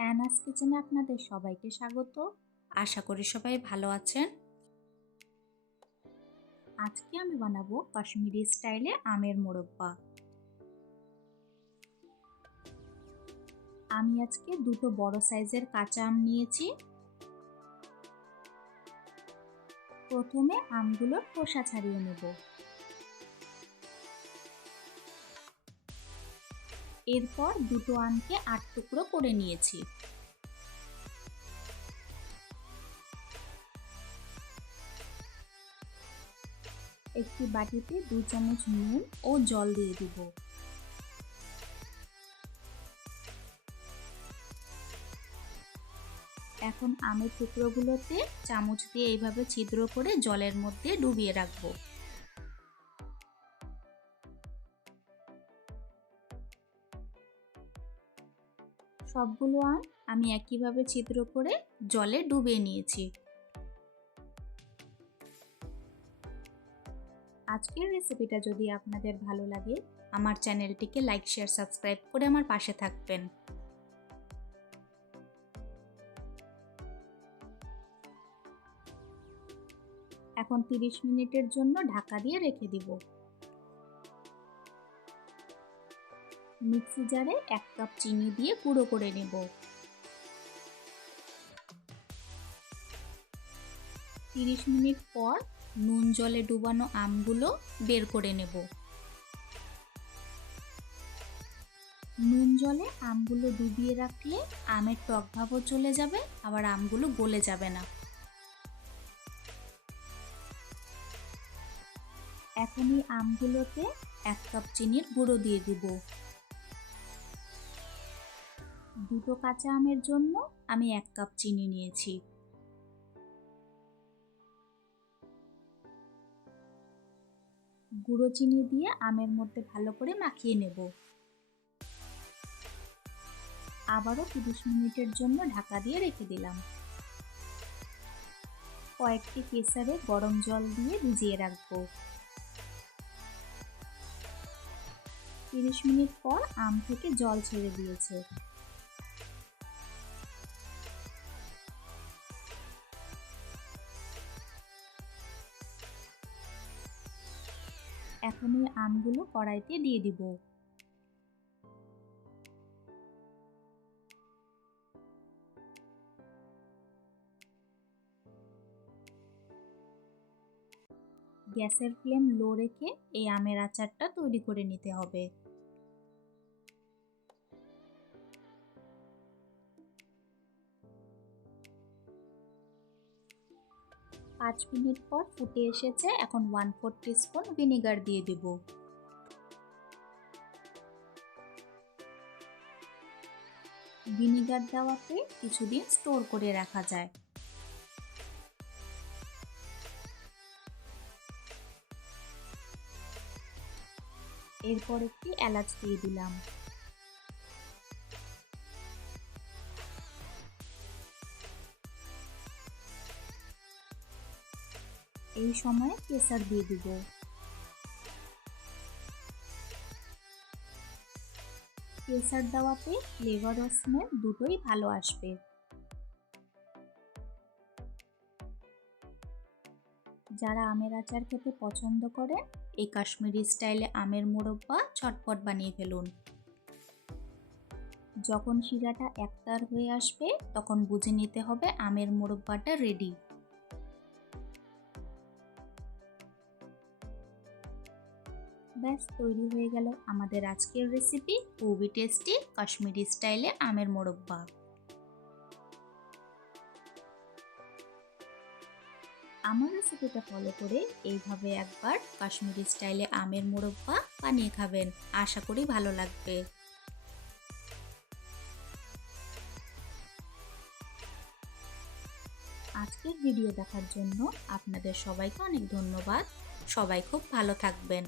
অ্যানাস কিচেনে আপনাদের সবাইকে স্বাগত। আশা করি সবাই ভালো আছেন। আজকে আমি বানাবো কাশ্মীরি স্টাইলে আমের মোরব্বা। আমি আজকে দুটো বড় সাইজের কাঁচা আম নিয়েছি। প্রথমে আমগুলোর খোসা ছাড়িয়ে নেব। এরপর দুটো আমকে 8 টুকরো করে নিয়েছি। একটি বাটিতে 2 চামচ নুন ও জল দিয়ে দিব। এখন আমের টুকরোগুলোতে চামচ দিয়ে এইভাবে ছিদ্র করে জলের মধ্যে ডুবিয়ে রাখবো। সবগুলো আম আমি একইভাবে ছিদ্র করে জলে ডুবিয়ে নিয়েছি। আজকের রেসিপিটা যদি আপনাদের ভালো লাগে, আমার চ্যানেলটিকে লাইক, শেয়ার, সাবস্ক্রাইব করে আমার পাশে থাকবেন। এখন 30 মিনিটের জন্য ঢাকা দিয়ে রেখে দিব। মিক্সি জারে 1 কাপ চিনি দিয়ে গুঁড়ো করে নেব। 30 মিনিট পর নুন জলে ডুবানো আমগুলো বের করে নেব। নুন জলে আমগুলো ডুবিয়ে রাখলে আমের টক ভাবও চলে যাবে, আবার আমগুলো গলে যাবে না। এখন এই আমগুলোতে 1 কাপ চিনির গুঁড়ো দিয়ে দিব। দুটো কাঁচা আমের জন্য আমি 1 কাপ চিনি নিয়েছি। গুঁড়ো চিনি দিয়ে আমের মধ্যে ভালো করে মাখিয়ে নেব। আবারও 30 মিনিটের জন্য ঢাকা দিয়ে রেখে দিলাম। কয়েকটি কেসারে গরম জল দিয়ে ভিজিয়ে রাখবো। 30 মিনিট পর আম থেকে জল ছেড়ে দিয়েছে। এখন এই আমগুলো কড়াইতে দিয়ে দিব। গ্যাসের ফ্লেম লো রেখে এই আমের আচারটা তৈরি করে নিতে হবে। পাঁচ মিনিট পর ফুটে এসেছে। এখন 1/4 টিস্পুন ভিনেগার দিয়ে দিব। ভিনেগার দেওয়াতে কিছুদিন স্টোর করে রাখা যায়। এরপর একটি এলাচ দিয়ে দিলাম। এই সময় কেশর দিয়ে দিব। কেশর দেওয়াতে ফ্লেভার ও স্মেল দুটোই ভালো আসবে। যারা আমের আচার খেতে পছন্দ করে, এই কাশ্মীরি স্টাইলে আমের মোরব্বা ঝটপট বানিয়ে ফেলুন। যখন শিরাটা একতার হয়ে আসবে তখন বুঝে নিতে হবে আমের মোরব্বাটা রেডি। ব্যাস তৈরি হয়ে গেল আমাদের আজকের রেসিপি, খুবই টেস্টি কাশ্মীরি স্টাইলে আমের মোরব্বা। আমার রেসিপিটা ফলো করে এইভাবে একবার কাশ্মীরি স্টাইলে আমের মোরব্বা বানিয়ে খাবেন, আশা করি ভালো লাগবে। আজকের ভিডিও দেখার জন্য আপনাদের সবাইকে অনেক ধন্যবাদ। সবাই খুব ভালো থাকবেন।